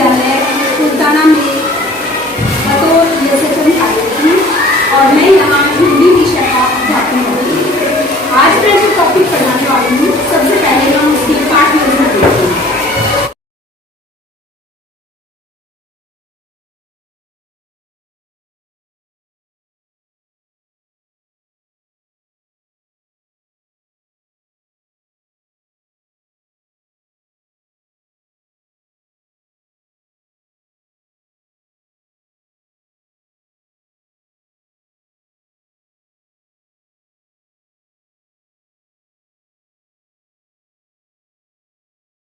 विद्यालय सुल्ताना में बतौर SHM कार्यरत हूँ और मैं यहाँ हिंदी विषय का अध्यापन करती हूँ। आज मैं जो टॉपिक पढ़ाने वाली हूँ, सबसे पहले हम उसकी पाठ योजना देखते हैं।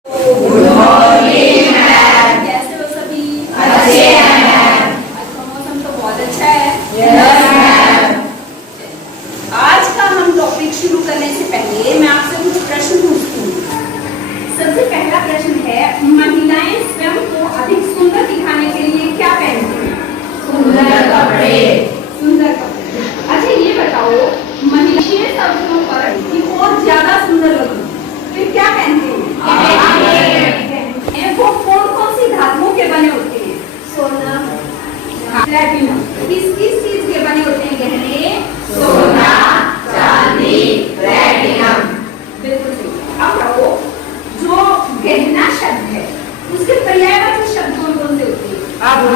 Good morning ma'am. कैसे हो सभी? अच्छे हैं मैम। आज का मौसम तो बहुत अच्छा है। Yes ma'am. आज का हम टॉपिक शुरू करने से पहले मैं आपसे कुछ प्रश्न पूछती हूँ। सबसे पहला प्रश्न है, महिलाएं स्वयं को अधिक सुंदर दिखाने के लिए क्या पहनती हैं? सुंदर कपड़े। सुंदर कपड़े। अच्छा ये बताओ, महिलाएं अवसरों पर कि और ज्यादा सुंदर लगती फिर क्या पहनती हैं? वो कौन कौन सी धातुओं के बने होते हैं? सोना, प्लैटिनम। किस किस चीज के बने होते हैं गहने? सोना, चांदी, प्लैटिनम। बिल्कुल सही। अब बताओ, जो गहना शब्द है उसके पर्यायवाची शब्द कौन कौन से होते हैं? अलंकार,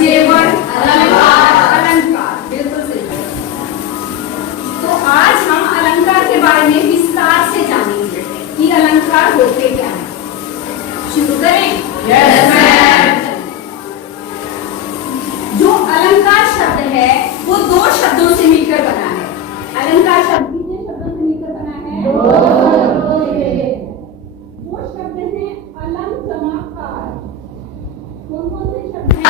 जेवर, अलंकार। बिल्कुल सही। तो आज हम अलंकार के बारे में विस्तार से जानेंगे कि अलंकार होते क्या हैं। शुरू करें? Yes ma'am. जो अलंकार शब्द है वो दो शब्दों से मिलकर बना है। अलंकार शब्द कितने शब्दों से मिलकर बना है? दो शब्द हैं अलंग जमा कार। कौन कौन से शब्द हैं?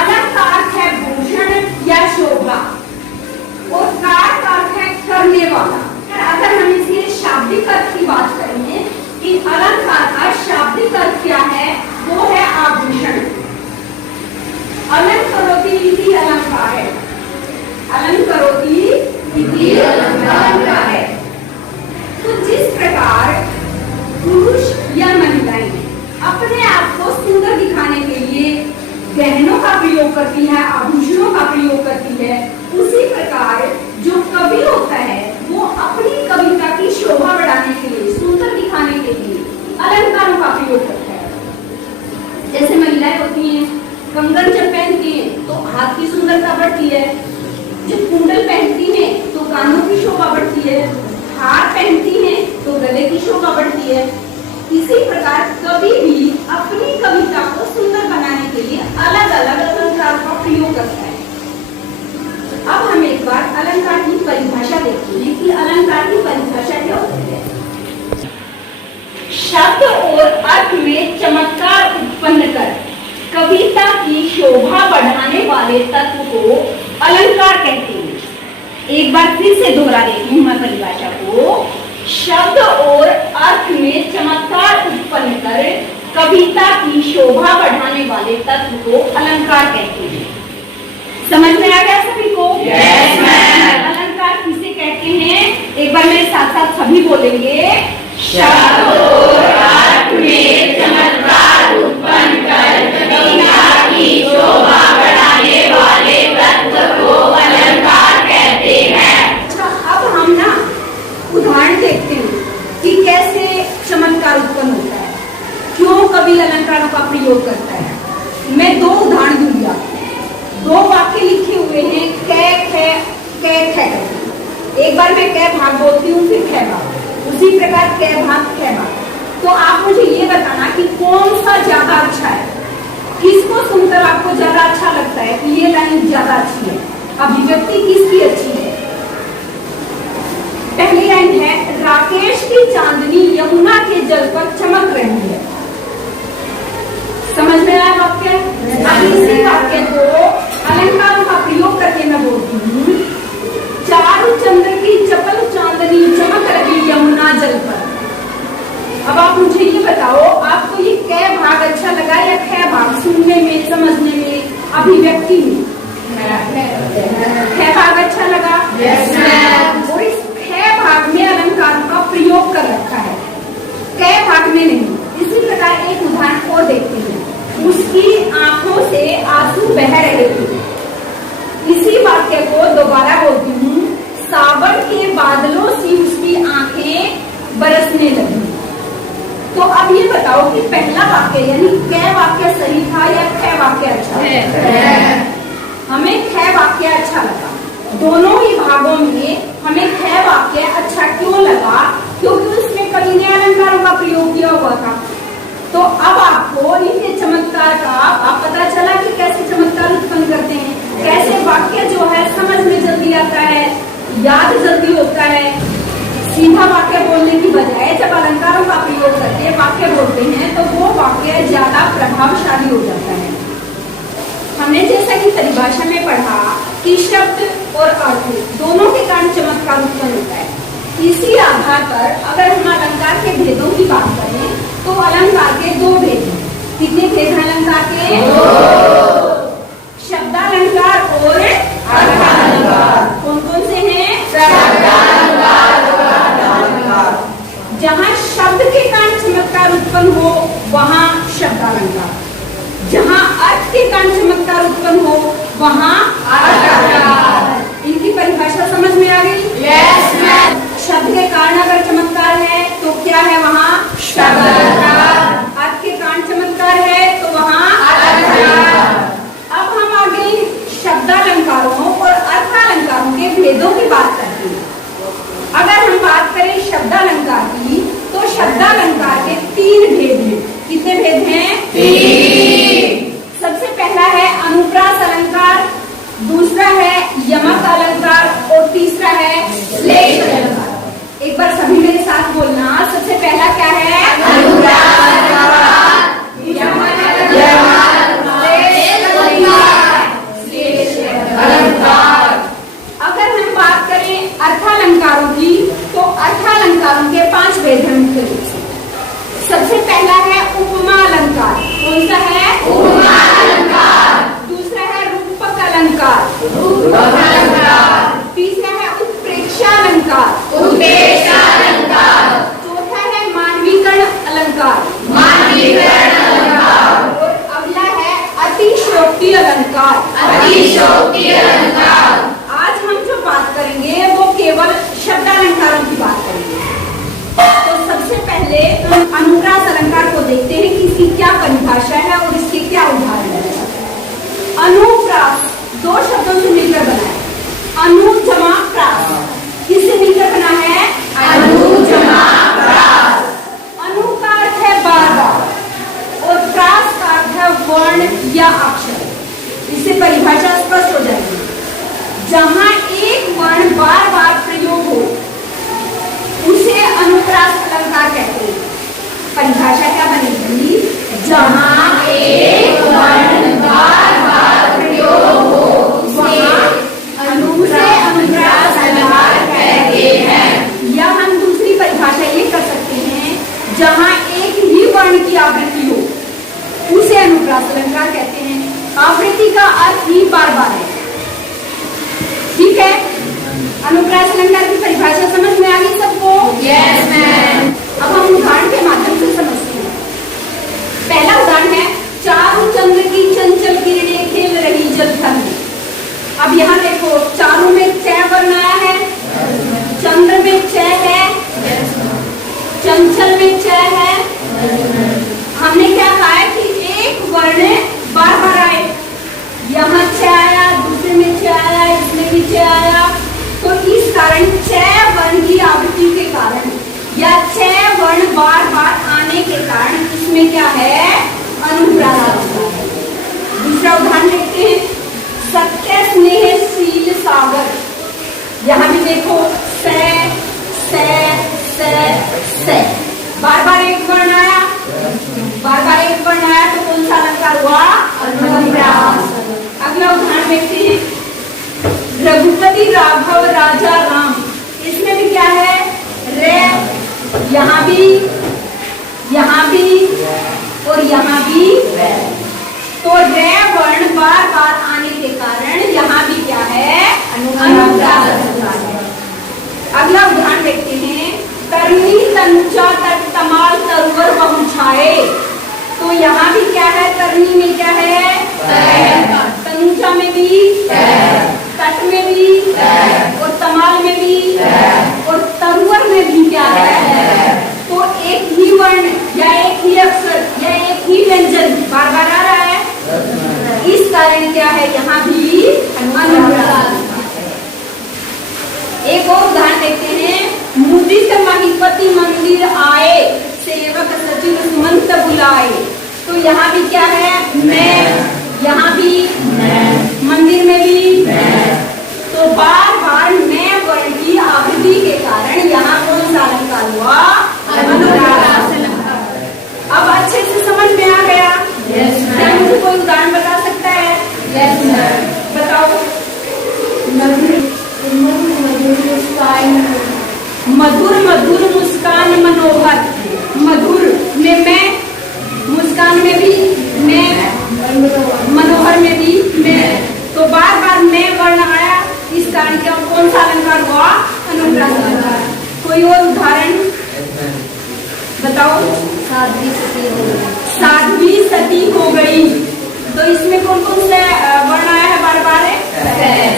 अलंकार है भूषण या शोभा और कार का अर्थ है करने वाला। अगर हम इसके शाब्दिक अर्थ की बात करें कि अलंकार का शाब्दिक अर्थ क्या है, वो है आभूषण। अलंकरोति इति अलंकार है। अलंकरोति इति अलंकार है। तो जिस प्रकार पुरुष या महिलाएं अपने आप को सुंदर दिखाने के लिए गहनों का प्रयोग करती है, आभूषणों का प्रयोग करती है, उसी प्रकार जो कवि होता है वो अपनी कविता की शोभा बढ़ाने के लिए, सुंदर दिखाने के लिए अलंकारों का प्रयोग करता है। जैसे महिलाएं होती हैं, कंगन जब पहनती हैं तो हाथ की सुंदरता बढ़ती है, जब कुंडल पहनती हैं तो कानों की शोभा बढ़ती है, हार पहनती हैं तो गले की शोभा बढ़ती है। इसी प्रकार कवि भी अपनी कविता को सुंदर बनाने के लिए अलग अलग अलंकार का प्रयोग करता है। अब हम एक बार अलंकार की परिभाषा देखते हैं कि अलंकार की परिभाषा क्या होती है। शब्द और अर्थ में चमत्कार उत्पन्न कर कविता की शोभा बढ़ाने वाले तत्व को अलंकार कहते हैं। एक बार फिर से दोहरा देती हूँ मैं परिभाषा को। शब्द और अर्थ में चमत्कार उत्पन्न कर कविता की शोभा बढ़ाने वाले तत्व को अलंकार कहते हैं। समझ में आ गया सभी को? Yes ma'am. अलंकार किसे कहते हैं? एक बार मेरे साथ साथ सभी बोलेंगे। शब्द और अर्थ में चमत्कार उत्पन्न कर कविता की शोभा बढ़ाने वाले तत्व को अलंकार कहते हैं। अब हम ना उदाहरण देखते हैं कि कैसे चमत्कार उत्पन्न होता है, क्यों कवि अलंकारों का प्रयोग करता है। मैं दो उदाहरण दूंगी आपको। दो वाक्य लिखे हुए हैं, कै खे कै खे। एक बार मैं कै भाग बोलती हूँ, फिर खे भाग, उसी प्रकार कै भाग खे भाग। तो आप मुझे ये बताना कि कौन सा ज्यादा अच्छा है, किसको सुनकर आपको ज्यादा अच्छा लगता है कि ये लाइन ज्यादा अच्छी है, अभिव्यक्ति किसकी अच्छी है। पहली लाइन है, राकेश की चांदनी यमुना के जल पर चमक रही है। समझ में आया वाक्य? अब इसी वाक्य को अलंकारों का प्रयोग करके मैं बोलती हूँ। चारु चंद्र की चपल चांदनी चमक रही यमुना जल पर। अब आप मुझे ये बताओ, आपको ये कै भाग अच्छा लगा या कै भाग? सुनने में, समझने में, अभिव्यक्ति में? कै भाग अच्छा लगा? Yes ma'am. और इस कै भाग में अलंकार का प्रयोग बताओ कि पहला वाक्य यानी कै वाक्य सही था या कै वाक्य अच्छा है? हमें कै वाक्य अच्छा लगा। दोनों ही भागों में हमें कै वाक्य अच्छा क्यों लगा? क्योंकि उसमें कवि ने अलंकारों का प्रयोग किया हुआ था। तो अब आपको इनके चमत्कार का आप पता चला कि कैसे चमत्कार उत्पन्न करते हैं, कैसे वाक्य जो है समझ में जल्दी आता है, याद जल्दी होता है। सीधा वाक्य बोलने की बजाय जब अलंकारों का प्रयोग करके वाक्य बोलते हैं तो वो वाक्य ज्यादा प्रभावशाली हो जाता है। हमने जैसा कि परिभाषा में पढ़ा कि शब्द और अर्थ दोनों के कारण चमत्कार उत्पन्न होता है। इसी आधार पर अगर हम अलंकार के भेदों की बात करें तो अलंकार के दो भेद हैं। कितने भेद हैं अलंकार के? शब्दालंकार और अर्थालंकार। कौन कौन से हैं? शब्दालंकार और अर्थालंकार। जहाँ शब्द के कारण चमत्कार उत्पन्न हो वहाँ शब्दालंकार, जहाँ अर्थ के कारण चमत्कार उत्पन्न हो वहाँ अर्थालंकार। इनकी परिभाषा समझ में आ गई? Yes ma'am. शब्द के कारण अगर चमत्कार है तो क्या है वहाँ? शब्दालंकार। अर्थ के कारण चमत्कार है तो वहाँ अर्थालंकार। अब हम आगे शब्दालंकारों और अर्थालंकारों के भेदों की बात करते हैं। अगर हम बात करें शब्दालंकार की तो शब्दालंकार के 3 भेद हैं। कितने भेद हैं? 3। सबसे पहला है अनुप्रास अलंकार, दूसरा है यमक अलंकार और तीसरा है श्लेष अलंकार। एक बार सभी मेरे साथ बोलना। सबसे पहला क्या है? अनुप्रास अलंकार, यमक अलंकार। अगर हम बात करें अर्थालंकारों की तो अर्थालंकारों के 5 भेद हैं मुख्य रूप से। सबसे पहला है उपमा अलंकार। कौन सा है? उपमा अलंकार। दूसरा है रूपक अलंकार, रूपक अलंकार। तीसरा है उत्प्रेक्षा अलंकार, उत्प्रेक्षा अलंकार। चौथा है मानवीकरण अलंकार, मानवीकरण अलंकार। और अगला है अतिशयोक्ति अलंकार, अतिशयोक्ति अलंकार। आज हम जो बात करेंगे वो केवल शब्दालंकारों की बात करेंगे। तो सबसे पहले हम अनुप्रास अलंकार को देखते हैं कि इसकी क्या परिभाषा है और इसके क्या उदाहरण है। अनुप्रास 2 शब्दों से मिलकर बना है। अनु जमा प्रास, किससे मिलकर बना है? अनु जमा प्रास। अनु का अर्थ है बार बार और प्रास का अर्थ है वर्ण या अक्षर। इससे परिभाषा स्पष्ट हो जाएगी। जहां एक वर्ण बार बार प्रयोग हो उसे अनुप्रास अलंकार कहते हैं। परिभाषा क्या बनेगी? जहां एक वर्ण बार बार प्रयोग हो उसे अनुप्रास अलंकार कहते हैं। या हम दूसरी परिभाषा ये कर सकते हैं, जहां एक ही वर्ण की आवृत्ति हो उसे अनुप्रास अलंकार कहते हैं। आवृत्ति का अर्थ ही बार बार है। ठीक है? अनुप्रास अलंकार की परिभाषा समझ में आ गई सबको? Yes ma'am. अब हम उदाहरण के माध्यम से समझते हैं। पहला उदाहरण है चारु चंद्र की चंचल किरणें खेल रही जलथल में। अब यहाँ देखो, चारु में च वर्ण आया है, चंद्र में च है, चंचल में च है। हमने क्या कहा है कि एक वर्ण बार बार आए। यहाँ च आया, दूसरे में च आया, इसमें भी च आया। तो इस कारण च वर्ण की आवृत्ति के कारण या च वर्ण बार बार आने के कारण इसमें क्या है? अनुप्रास अलंकार है। दूसरा उदाहरण देखते हैं। सत्य स्नेहशील सागर। यहाँ भी देखो से बार बार एक वर्ण आया, बार बार एक वर्ण आया तो कौन सा अलंकार हुआ? अनुप्रास। अगला उदाहरण देखते हैं। रघुपति राघव राजा राम। इसमें भी क्या है? रे, यहाँ भी और यहाँ भी। तो रे वर्ण बार बार आने के कारण यहाँ भी क्या है? अनुप्रास अलंकार है। अगला उदाहरण देखते हैं। तरनी तनुजा तट तमाल तरुवर बहु छाए। तो यहाँ भी क्या है? तरनी में क्या है? तनुजा में भी, तट में भी और तमाल कारण क्या है, यहाँ भी अनुप्रास। एक और उदाहरण देखते हैं। मुदित महीपति मंदिर आए, सेवक सचिव सुमंत बुलाए। तो यहाँ भी क्या है, मैं, यहाँ भी मैं, मंदिर में भी मैं। तो बार बार मैं वर्ण की आवृत्ति के कारण यहाँ कौन सा अलंकार हुआ, अनुप्रास। अब अच्छे से समझ में आ गया? क्या मुझे कोई उदाहरण बता सकता है? बताओ। मधुर मधुर मुस्कान मनोहर। मधुर में मैं, मुस्कान में भी मैं, मनोहर में भी मैं। तो बार बार मैं वर्ण आया, इस कारण क्या कौन सा अलंकार हुआ, अनुप्रास अलंकार। कोई और उदाहरण बताओ। साध्वी सती हो गई। तो इसमें कौन कौन से वर्ण आया है, बार बार है,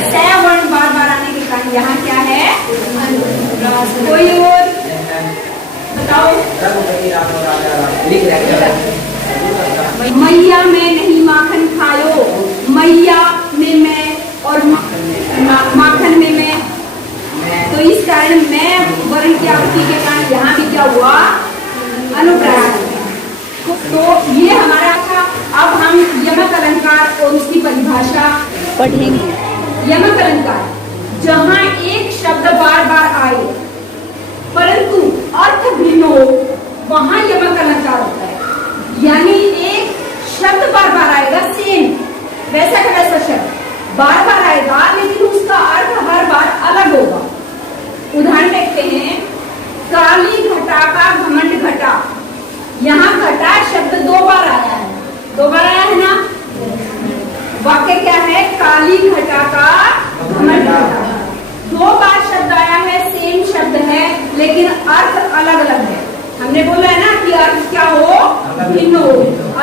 स वर्ण बार बार आने के कारण यहाँ क्या है, कोई और बताओ। मैया में नहीं माखन खायो। मैया में मैं और माखन में मैं। तो इस कारण मैं वर्ण की आवृत्ति के कारण यहाँ भी क्या हुआ, अनुप्रास। तो ये हमारा था। अब हम यमक अलंकार और उसकी परिभाषा पढ़ेंगे। यमक अलंकार, जहाँ एक शब्द बार बार आए परंतु अर्थ भिन्न हो, वहां यमक अलंकार होता है। यानी एक शब्द बार बार आएगा, सेम वैसा का वैसा शब्द बार बार आएगा, लेकिन उसका अर्थ हर बार अलग होगा। उदाहरण देखते हैं। काली घटा का घमंड घटा। यहाँ घटा शब्द दो बार आया है, दो बार आया है ना। वाक्य क्या है, काली घटा का घमंड घटा। दो बार शब्द आया है, सेम शब्द है, लेकिन अर्थ अलग अलग है। हमने बोला है ना कि अर्थ क्या हो, भिन्न हो,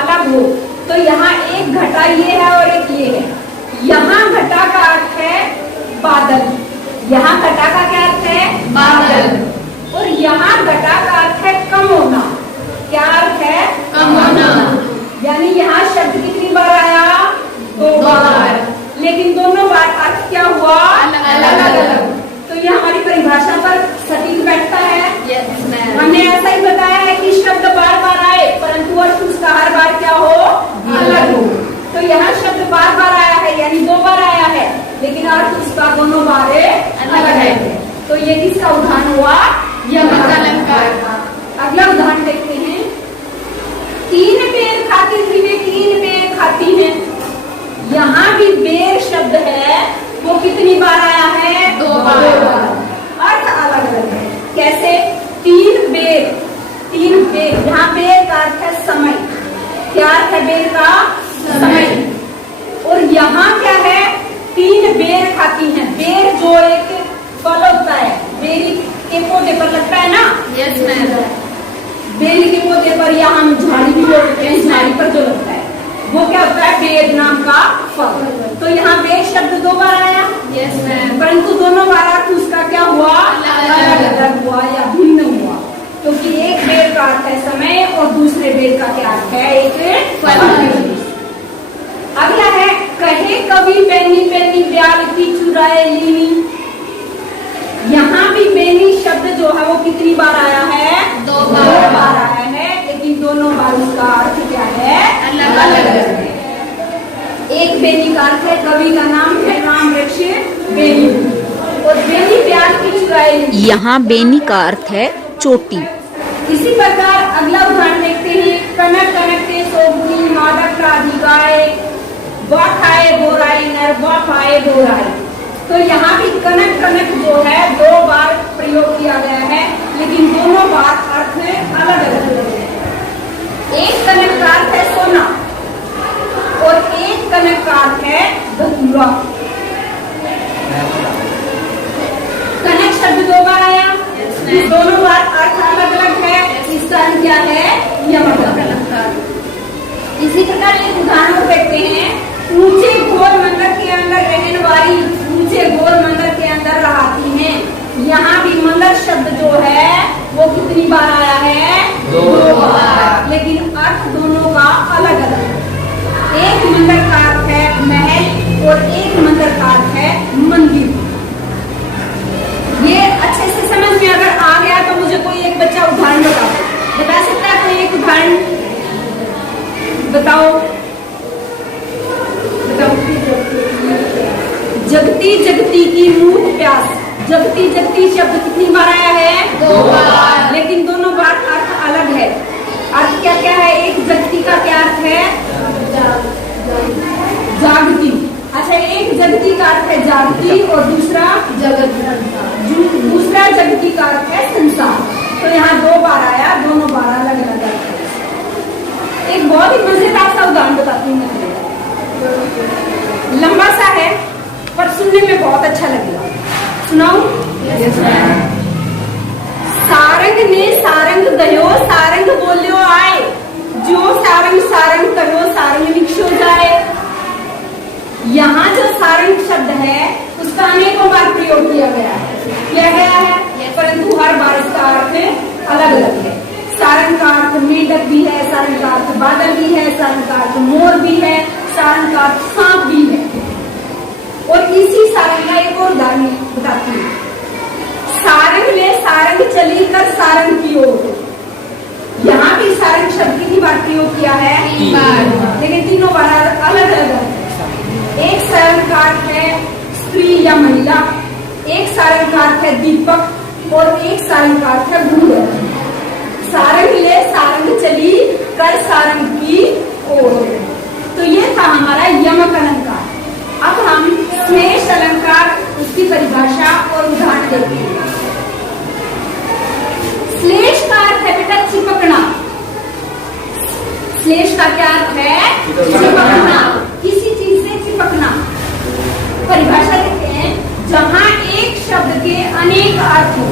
अलग हो। तो यहाँ एक घटा ये है और एक ये है। यहाँ घटा का अर्थ है बादल, यहाँ घटा का क्या अर्थ है, बादल। और यहाँ घटा का अर्थ है कम होना। क्या अर्थ है, कम होना। यानी यहाँ शब्द कितनी बार आया, दो बार, लेकिन दोनों बार अर्थ क्या हुआ, अलग अलग। तो ये हमारी परिभाषा पर सटीक बैठता है। हमने ऐसा ही बताया है कि शब्द बार बार आए परंतु अर्थ उसका हर बार क्या हो, अलग हो। तो यहाँ शब्द बार बार आया है, यानी दो बार आया है, लेकिन अर्थ उसका दोनों बार अलग है। तो ये किसका उदाहरण हुआ, यमक अलंकार का। अगला उदाहरण देखते हैं। तीन बेर खाती थी वे, तीन बेर खाती है। यहाँ भी बेर शब्द है, वो कितनी बार आया है, दो बार। अर्थ अलग अलग है। कैसे, तीन बेर, तीन बेर। यहाँ बेर का अर्थ है समय। क्या अर्थ है बेर का, समय। और यहाँ क्या है, तीन बेर खाती हैं। बेर जो एक फल होता है, बेरी के पौधे पर लगता है ना। Yes ma'am. बेरी के पौधे पर या हम झाड़ी भी बोलते हैं, झाड़ी पर जो लगता है वो क्या होता है, बेर नाम का फल। तो यहाँ बेर शब्द दो बार आया। Yes ma'am. परंतु दोनों बार अर्थ उसका क्या हुआ, अलग अलग हुआ या भिन्न हुआ। क्योंकि एक बेर का अर्थ है समय और दूसरे बेर का क्या अर्थ है, एक फल। अगला है, कहे कवि बेनी बेनी ब्याल की चुराए लीनी। यहाँ भी बेनी शब्द जो है वो कितनी बार आया है, दो बार आया है, लेकिन दोनों बार उसका अर्थ क्या है, अलग अलग है। एक बेनी का अर्थ है, कवि का नाम है राम वृक्ष बेनी, और बेनी ब्याल की चुराए लीनी। यहाँ बेनी का अर्थ है चोटी। इसी प्रकार अगला उदाहरण देखते हैं। कनक कनकते सोबुनी मादक राधिकाए, वा खाए बोराई नर, वा खाए बोराई। तो यहाँ भी कनक कनक जो है दो बार प्रयोग किया गया है, लेकिन दोनों बार अर्थ अलग अलग है। एक कनक का अर्थ है सोना और एक कनक का अर्थ है धतूरा। कनक शब्द दो बार आया, दोनों बार अर्थ अलग अलग है। इसका अर्थ क्या है, यमक अलंकार। इसी प्रकार एक उदाहरण देखते हैं। ऊंचे घोर मंदिर के अंदर रहने वाली, ऊंचे घोर मंदिर के अंदर रहती हैं। यहाँ भी मंदिर शब्द जो है वो कितनी बार आया है, दो बार, लेकिन अर्थ दोनों का अलग अलग। एक मंदिर का अर्थ है और एक मंदिर का अर्थ है मंदिर। ये अच्छे से समझ में अगर आ गया तो मुझे कोई एक बच्चा उदाहरण बता सकता है? कोई एक उदाहरण बताओ। जगती जगती की मुंह प्यास। जगती जगती शब्द कितनी बार आया है? 2 बार। लेकिन दोनों बार अर्थ अलग है। अर्थ क्या क्या है? एक जगती का क्या अर्थ है? जागती। अच्छा, एक जगती का अर्थ है जागती और दूसरा दूसरा जगती का अर्थ है संसार। तो यहाँ 2 बार आया, दोनों बार अलग अलग अर्थ है। एक बहुत ही मजेदार सा उदाहरण बताती हूँ मैं। लंबा सा है पर सुनने में बहुत अच्छा लगेगा। सुनाऊं? सारंग ने सारंग गयो, सारंग बोलियो आए, जो सारंग सारंग कहो, सारंग निकशो जाए। यहाँ जो सारंग शब्द है उसका अनेकों बार प्रयोग किया गया है, परंतु हर बार इसका अर्थ अलग अलग है। सारंग का अर्थ मेढक भी है, सारंग का अर्थ बादल भी है, सारंग का अर्थ मोर भी है, सारंग का अर्थ सांप भी है। और इसी सारंग का एक और उदाहरण बताती हूँ। सारंग ले सारंग चली कर सारंग की ओर। यहाँ भी सारंग शब्द की बार प्रयोग किया है, 3 बार, लेकिन तीनों बार अलग अलग है। एक सारंग का अर्थ है स्त्री या महिला, एक सारंग का अर्थ है दीपक और एक सारंग का अर्थ है भूत। सारंग ले सारंग चली कर सारंग की ओर। तो ये था हमारा यमक अलंकार। अब हम श्लेष अलंकार, उसकी परिभाषा और उदाहरण देखते हैं। श्लेष का अर्थ है बेटा चिपकना। श्लेष का क्या अर्थ है? चिपकना, किसी चीज से चिपकना। परिभाषा देखते हैं। जहां एक शब्द के अनेक अर्थ हो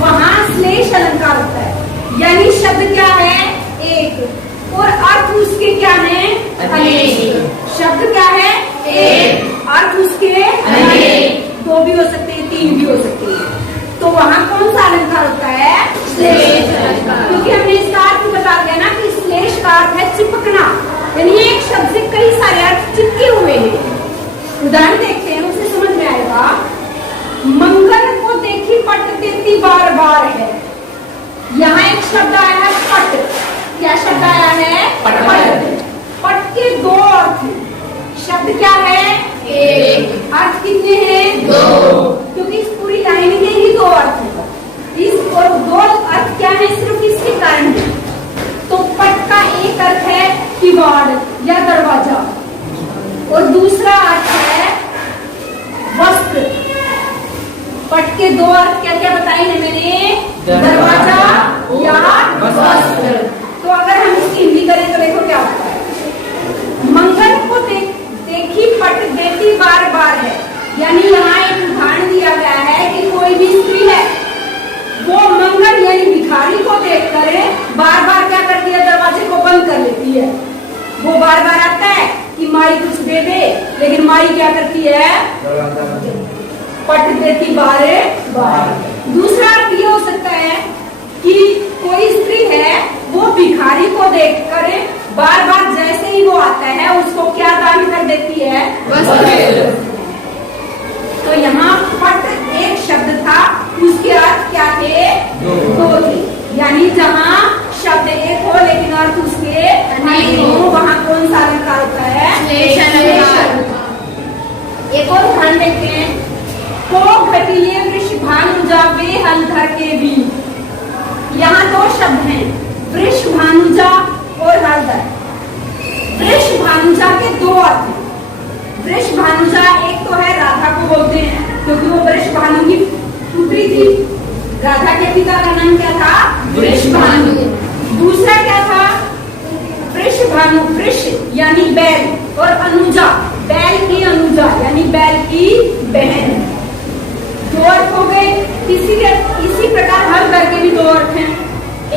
वहां श्लेष अलंकार होता है। यानी शब्द क्या है? एक, और अर्थ उसके क्या है? अनेक। शब्द क्या है? एक, अर्थ उसके अनेक। 2 भी हो सकते हैं, 3 भी हो सकते हैं। तो वहां कौन सा अलंकार होता है? श्लेष अलंकार। क्योंकि हमने इसका अर्थ बता दिया ना कि श्लेष का अर्थ है चिपकना, यानी एक शब्द से कई सारे अर्थ चिपके हुए हैं। उदाहरण देखते हैं, उससे समझ में आएगा। मंगल को देखी पट देती बार बार है। यहाँ एक शब्द आया है पट। क्या शब्द आया है? पट। पट के 2 अर्थ हैं। शब्द क्या है? एक। अर्थ कितने हैं? 2। क्योंकि इस पूरी लाइन के ही 2 अर्थ हैं। इस और 2 अर्थ क्या है? सिर्फ इसके कारण है। तो पट का एक अर्थ है किवाड़ या दरवाजा, और दूसरा अर्थ है वस्त्र। पट के 2 अर्थ क्या क्या बताए हैं मैंने? दरवाजा या वस्त्र। तो अगर हम इसकी हिंदी करें तो देखो क्या होता है। मंगल को देखी पट देती बार बार है। यानी यहाँ एक उदाहरण दिया गया है कि कोई भी स्त्री है, वो मंगल यानी भिखारी को देखकर बार बार क्या करती है? दरवाजे को बंद कर लेती है। वो बार बार आता है कि माई कुछ दे दे, लेकिन माई क्या करती है? पट देती बार बार। दूसरा अर्थ ये हो सकता है कि कोई स्त्री है, वो भिखारी को देखकर बार बार जैसे ही वो आता है उसको क्या दान कर देती है? वस्त्र। तो यहाँ पट एक शब्द था, उसके अर्थ क्या थे? 2 थे। यानी जहाँ शब्द एक हो लेकिन अर्थ उसके अनेक हो, वहाँ कौन सा अलंकार होता है? श्लेष अलंकार। एक और उदाहरण देखते हैं। को घटिए वृष भानुजा वे हल धर के भी। यहाँ 2 शब्द हैं, वृष भानुजा और हलधर। वृष भानुजा के 2 अर्थ हैं। वृष भानुजा एक तो है राधा को बोलते हैं, क्योंकि वो वृष भानु की पुत्री थी। राधा के पिता का नाम क्या था? वृष भानु। दूसरा क्या था? वृष भानु, वृष यानी बैल, और अनुजा बैल की अनुजा यानी बैल की बहन। 2 अर्थ हो गए। इसी प्रकार हलधर के भी 2 अर्थ हैं।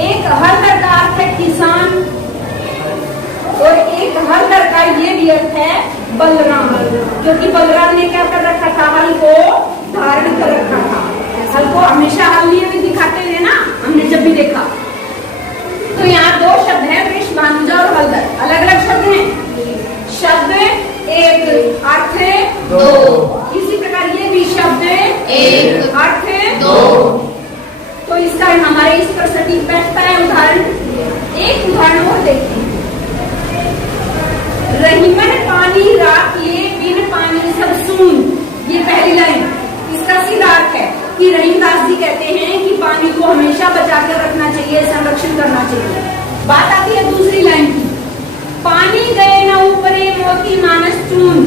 एक हलधर का अर्थ है किसान, और एक हलधर का ये भी अर्थ है बलराम, क्योंकि बलराम ने क्या कर रखा था? हल को धारण कर रखा था। हल को हमेशा हल लिए भी दिखाते थे ना, हमने जब भी देखा। तो यहाँ 2 शब्द हैं, वृष भानुजा और हलधर। अलग अलग शब्द हैं। शब्द एक, अर्थ दो। इसी प्रकार ये भी शब्द एक, अर्थ दो। तो इसका हमारे इस पर सटीक बैठता है उदाहरण। एक उदाहरण और देखते हैं। रहीमन पानी राख ले बिन पानी सब सून, ये पहली लाइन। इसका सीधा अर्थ है कि रहीमदास जी कहते हैं कि पानी को हमेशा बचा कर रखना चाहिए, संरक्षण करना चाहिए। बात आती है दूसरी लाइन की। पानी गए न ऊपरे मोती मानस चून,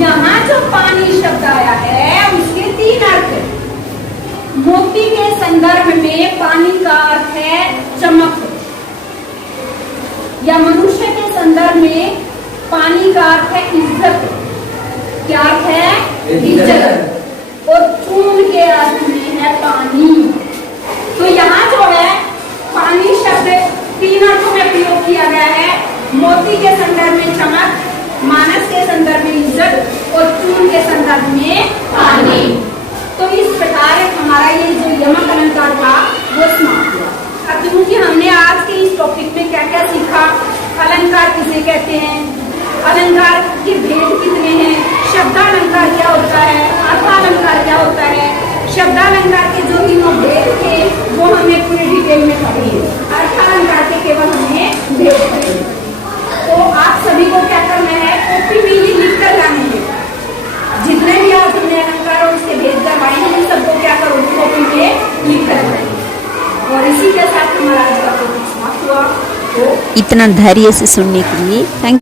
यहाँ जो पानी शब्द आया है उसके तीन अर्थ है। मोती के संदर्भ में पानी का अर्थ है चमक, या मनुष्य के संदर्भ में पानी का अर्थ है इज्जत। क्या अर्थ है? इज्जत। और चून के अर्थ में है पानी। तो यहाँ जो है पानी शब्द तीन अर्थों में प्रयोग किया गया है। मोती के संदर्भ में चमक, मानस के संदर्भ में इज्जत और चून के संदर्भ में पानी। तो इस प्रकार हमारा ये जो यमक अलंकार था वो समाप्त हुआ। अब क्योंकि हमने आज के इस टॉपिक में क्या क्या सीखा, अलंकार किसे कहते हैं, अलंकार के भेद कितने हैं, शब्दालंकार क्या होता है, अर्थालंकार क्या होता है, शब्दालंकार के जो तीनों भेद थे वो हमने पूरे डिटेल में पढ़ी है। अर्थालंकार के केवल हमने भेद पढ़े। तो आप सभी को क्या करना है, कॉपी में ये लिख कर लाने हैं। जितने भी आज हमने अलंकार और उसके भेद करवाए हैं उन सबको क्या करो, कॉपी में लिख कर लाइए। और इसी के साथ हमारा आज का टॉपिक समाप्त हुआ। तो इतना धैर्य से सुनने के लिए थैंक